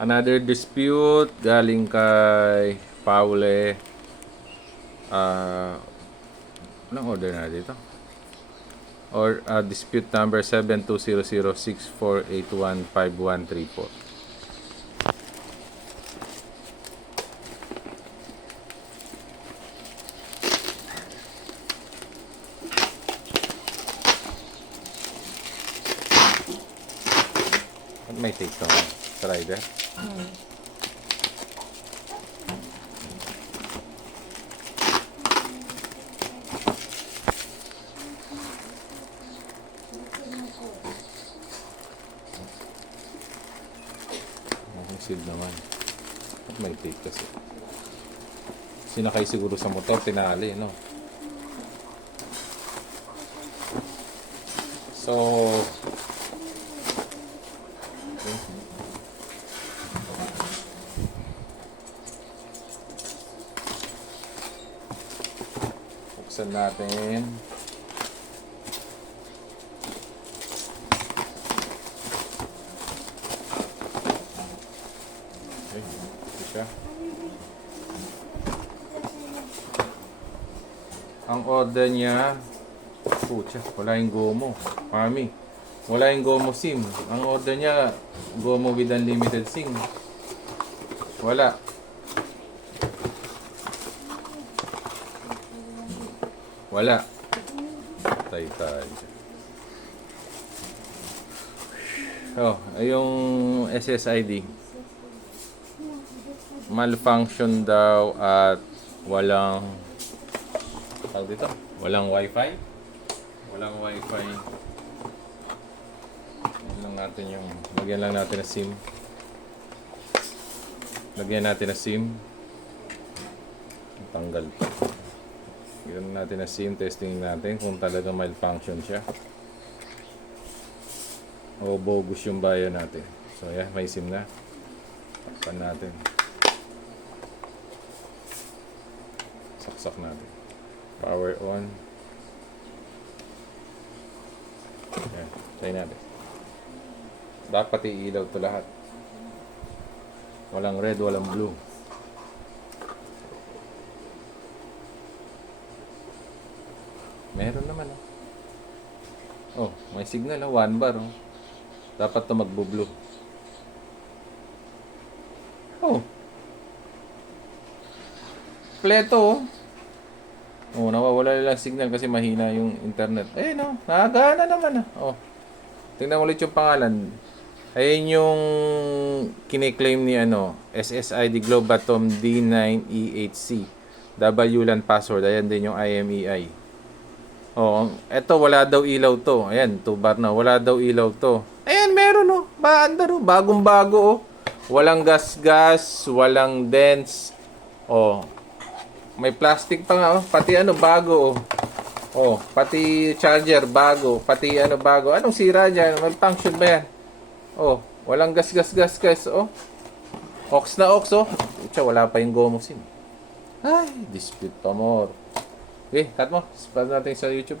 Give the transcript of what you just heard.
Another dispute galing kay Paule. Anong order na dito? Or dispute number 720064815134. May take to rider. Sealed naman. At may tape kasi. Sinakay siguro sa motor, tinali, no? So, okay. Buksan natin. Okay, ito siya. Ang order niya, pucha, wala yung Gomo. Mami, wala yung Gomo SIM. Ang order niya, Gomo with unlimited SIM. Wala. Wala. Tay-tay. Oh, yung SSID. Malfunction daw at walang dito, walang wifi. Walang wifi. Lagyan lang natin na SIM. Lagyan natin na SIM. Tanggal pa. Lagyan natin na SIM, testing natin kung talaga malfunction siya. O bogus yung bayo natin. So yeah, may SIM na. Takpan natin. Saksak natin. Power on. Ayan, try natin. Dapat iilaw to lahat. Walang red, walang blue. Meron naman oh. Oh, may signal 1 bar oh. Dapat to magbo-blue. Oh. Pleto oh. Oh, nawawala lang signal kasi mahina yung internet. Eh no, nagana naman oh. Tingnan ulit yung pangalan. Ayun yung kiniklaim ni SSID Globatom D9E8C. WLAN password. Ayan din yung IMEI. Oh, eto wala daw ilaw to. Ayan, 2 bar na. Wala daw ilaw to. Ayan, meron oh. Baanda oh. Bagong-bago oh. Walang gas-gas, walang dents. Oh. May plastic pa nga oh. Pati bago oh. Oh, pati charger bago, pati bago. Anong sira diyan? May function ba yan? Oh, walang gas guys oh. Ox na ox oh. Pucha, wala pa yung Gomo SIM. Ay, dispute pa more. Okay, cut mo. Subscribe natin sa YouTube.